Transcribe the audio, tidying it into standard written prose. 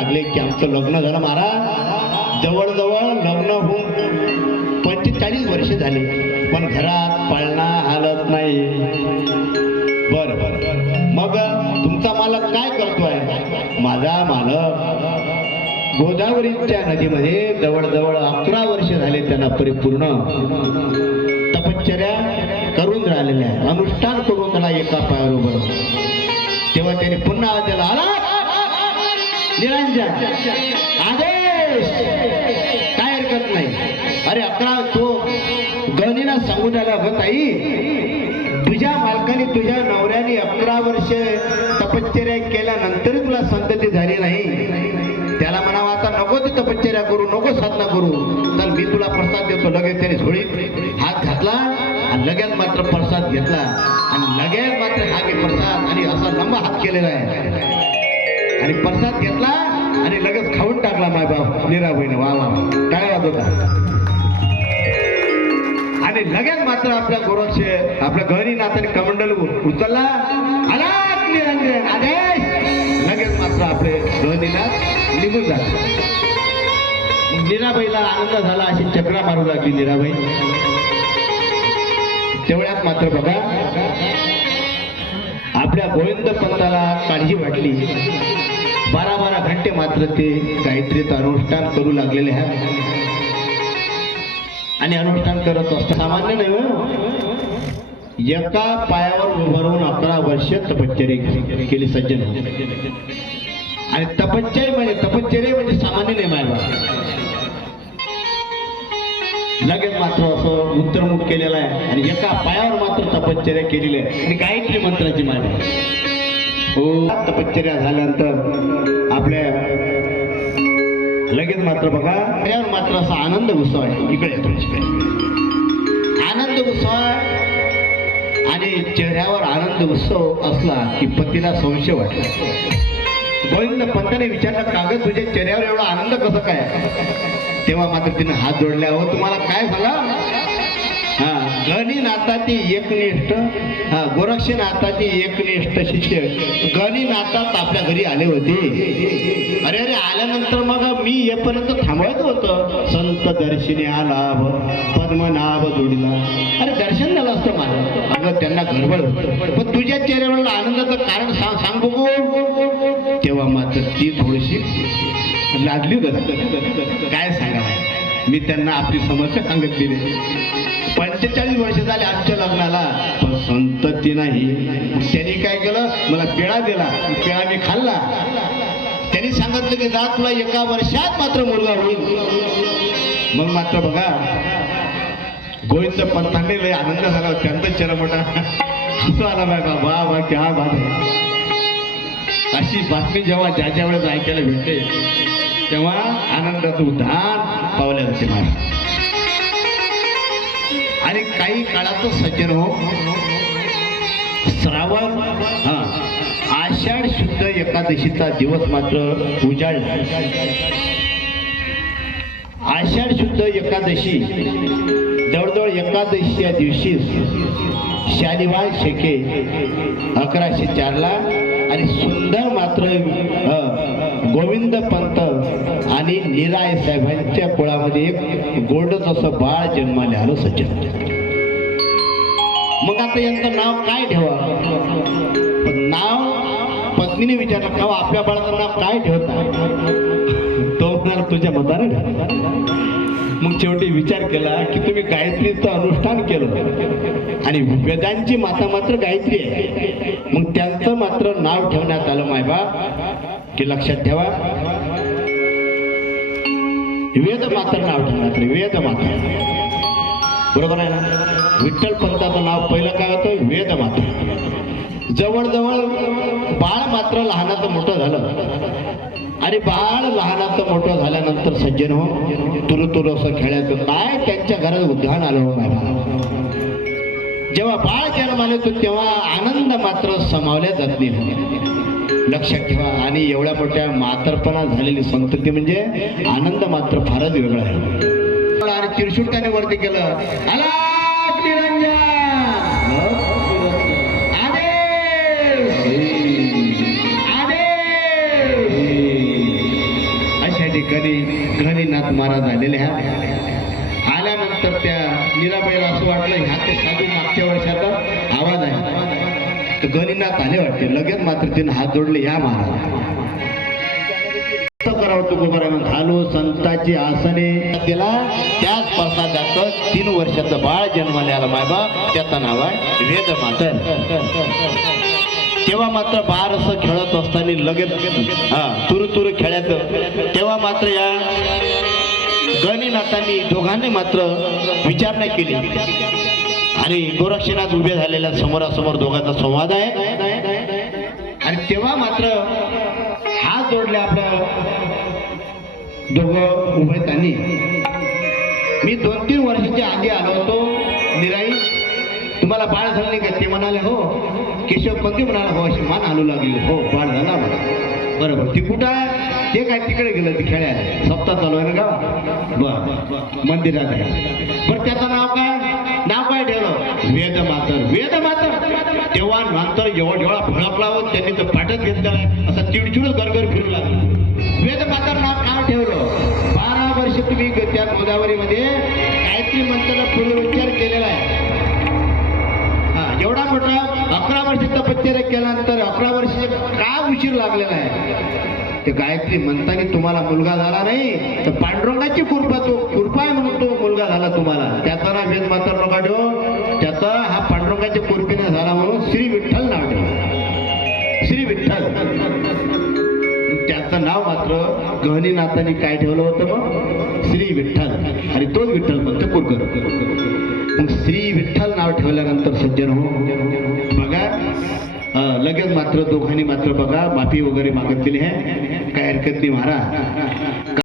लागले की आमचं लग्न झालं महाराज. जवळजवळ लग्न होऊन 45 वर्ष झाले, पण घरात पळणा हालत नाही. बरं बरं, मग तुमचा मालक काय करतोय? माझा मालक गोदावरीच्या नदीमध्ये जवळजवळ 11 वर्ष झाले त्यांना परिपूर्ण तपश्चर्या करून राहिलेल्या आहे, अनुष्ठान करून त्याला एका पायावर उभं. तेव्हा त्याने पुन्हा त्याला आला निरंजन आदेश, काय हरकत नाही. अरे 11 तो गणीला सांगून आला, होत आई तुझ्या मालकाने तुझ्या नवऱ्याने 11 वर्ष तपश्चर्या केल्यानंतर तुला संतती झाली नाही. त्याला म्हणावं आता नको ती तपश्चर्या करू, नको साधना करू, तर मी तुला प्रसाद देतो. लगेच त्याने झोळीत हात घातला आणि लगेच मात्र प्रसाद घेतला आणि लगेच मात्र हा घे प्रसाद, आणि असा लंबा हात केलेला आहे आणि प्रसाद घेतला आणि लगेच खाऊन टाकला. माय बाप मीराबाईने वा वा टाळ्या वाजवता. आणि लगेच मात्र आपल्या गोरक्ष आपल्या घरी नात्याने कमंडल उचलला, आला निरंजन आदेश. लगेच मात्र आपले गहनीनाथ निघून झाले. मीराबाईला आनंद झाला, अशी चक्रा मारू लागली मीराबाई. तेवढ्यात मात्र बघा आपल्या गोविंद पंताला काळजी वाटली. 12-12 घंटे मात्र ते गायत्रीचं अनुष्ठान करू लागलेले आहेत आणि अनुष्ठान करत असतात. सामान्य नाही हो, एका पायावर उभं राहून 11 वर्ष तपश्चर्या केली सज्जन. आणि तपश्चर्या म्हणजे सामान्य नाही मायबा. लगेच मात्र असं उत्तरमुख केलेलं आहे आणि एका पायावर मात्र तपश्चर्या केलेली आहे आणि गायत्री मंत्राची मायबा. हो, तपश्चर्या झाल्यानंतर आपल्या लगेच मात्र बघा त्यावर मात्र असा आनंद उत्सव आहे. इकडे आनंद उत्सव आणि चेहऱ्यावर आनंद उत्सव असला की पतीला संशय वाटला. गोविंद पंताने विचारला, कागद तुझ्या चेहऱ्यावर एवढा आनंद कसं काय? तेव्हा मात्र तिने हात जोडले, हो तुम्हाला काय झालं? हा, गणिनाथाची एकनिष्ठ, हा गोरक्षनाथाची एकनिष्ठ शिष्य गणिनाथात आपल्या घरी आले होते. अरे अरे आल्यानंतर मग मी येपर्यंत थांबवत होतं. संत दर्शनी आला पद्मनाभ जोडीला. अरे दर्शन झालं असतं माझं. अगं त्यांना गडबड होतं, पण तुझ्या चेहऱ्यावर आनंदाचं कारण सांग बघू. तेव्हा मात्र ती थोडीशी लादली होती. काय सांगा, मी त्यांना आपली समस्या सांगितली. 45 वर्ष झाले आमच्या लग्नाला, पण संतती नाही. त्यांनी काय केलं, मला पेढा दिला, पेढा मी खाल्ला. त्यांनी सांगितलं की जा तुला 1 वर्षात मात्र मुलगा होईल. मग मात्र बघा गोविंद पंतांनी लय आनंद झाला. त्यांचा चेहरा मोठा हसू आला बघा. वा वा क्या बात आहे. अशी बातमी जेव्हा ज्याच्या वेळेस ऐकायला भेटते तेव्हा आनंदाचं उद्यान पावल्या जाते मला. आणि काही काळातच सज्जन हो, श्रावण आषाढ शुद्ध एकादशीचा दिवस मात्र उजाडला. आषाढ शुद्ध एकादशी जवळजवळ एकादशीच्या दिवशी शालिवान शेके 1104ला आणि सुंदर मात्र गोविंद पंत आणि निराय साहेबांच्या कुळामध्ये एक गोडच असं बाळ जन्माले आलं सज्जन. मग आता यांचं नाव काय ठेवा? पण नाव पत्नीने विचारलं, का आपल्या बाळाचं नाव काय ठेवता? तो म्हणाला तुझ्या मताने. मग शेवटी विचार केला की तुम्ही गायत्रीचं अनुष्ठान केलं आणि वेदांची माता मात्र गायत्री आहे. मग त्यांचं मात्र नाव ठेवण्यात आलं मायबाप की लक्षात ठेवा, वेद मात्र नाव ठेवण्यात आलं. वेद माता बरोबर आहे ना. विठ्ठल पंताचं नाव पहिलं काय होतं? वेद माता. जवळजवळ बाळ मात्र लहानाचं मोठं झालं आणि बाळ लहानाचं मोठं झाल्यानंतर सज्जन हो तुरु असं खेळायचं काय त्यांच्या घरात उद्यान आलं हो बाबा. जेव्हा बाळ जन्माला येतो तेव्हा आनंद मात्र समावल्या जात नाही. लक्षात ठेवा. आणि एवढ्या मोठ्या म्हातारपणा झालेली संतती म्हणजे आनंद मात्र फारच वेगळा आहे. आणि त्रिशूळाने वरती केलं, आला निरंजन ठिकाणी गहिनीनाथ महाराज आलेले आहेत. आल्यानंतर त्या मीराबाईला असं वाटलं ह्या ते साधू मागच्या वर्षाचा आवाज आहे. तर गहिनीनाथ आले वाटते. लगेच मात्र तिने हात जोडले, या महाराज करावं तुकोबाराय झालो संताची आसने केला. त्याच प्रसादाचं 3 वर्षाचं बाळ जन्माला आलं मायबाप, त्याचं नाव आहे वेद मातर. तेव्हा मात्र बाळ असं खेळत असताना लगेच तुरु तुरु खेळायचं. तेव्हा मात्र या गहिनीनाथांनी दोघांनी मात्र विचारणा केली आणि गोरक्षनाथ उभे झालेल्या समोरासमोर दोघांचा संवाद आहे. आणि तेव्हा मात्र हात जोडले आपलं दोघं उभयतांनी. मी 2-3 वर्षाच्या आधी आलो होतो. निराई तुम्हाला बाळ झालं नाही का? ते म्हणाले हो. केशव पंथी म्हणाला हो. अशी मान हलू लागली. हो बाळ झाला मला. बरोबर. ती कुठं आहे? ते काय तिकडे गेलं, ती खेळायला. सप्ताह चालू आहे ना गाव. बर मंदिरात आहे. बरं त्याचं नाव काय? नाव काय ठेवलं? वेद मातर. वेद मातर. तेव्हा नंतर जेव्हा भडकला होत त्यांनी तर पाठच घेतलेला आहे. असा चिडचिडच गरगर फिरू लागला. वेद मातर नाव काय ठेवलं? 12 वर्ष तुम्ही त्या गोदावरीमध्ये गायत्री मंत्राचा पुनरुच्चार केलेला आहे. एवढा मोठा 11 वर्ष तपश्चर्या केल्यानंतर 11 वर्ष का उशीर लागलेला आहे? ते गायत्री मंत्राने तुम्हाला मुलगा झाला नाही तर पांडुरंगाची कृपा, तो कृपा आहे म्हणून तो मुलगा झाला तुम्हाला. त्याचा नाव वेद मातर नका ठेव. त्याचा हा पांडुरंगाच्या कृपेने झाला म्हणून श्री विठ्ठल नाव ठेव. श्री विठ्ठल. त्याचं नाव मात्र गहिनीनाथांनी काय ठेवलं होतं? मग श्री विठ्ठल. आणि तोच विठ्ठल म्हणतो कुरकर. मग श्री विठ्ठल नाव ठेवल्यानंतर सज्जन हो बघा लगेच मात्र दोघांनी मात्र बघा माफी वगैरे मागितलेली आहे. काय हरकत नाही महाराज,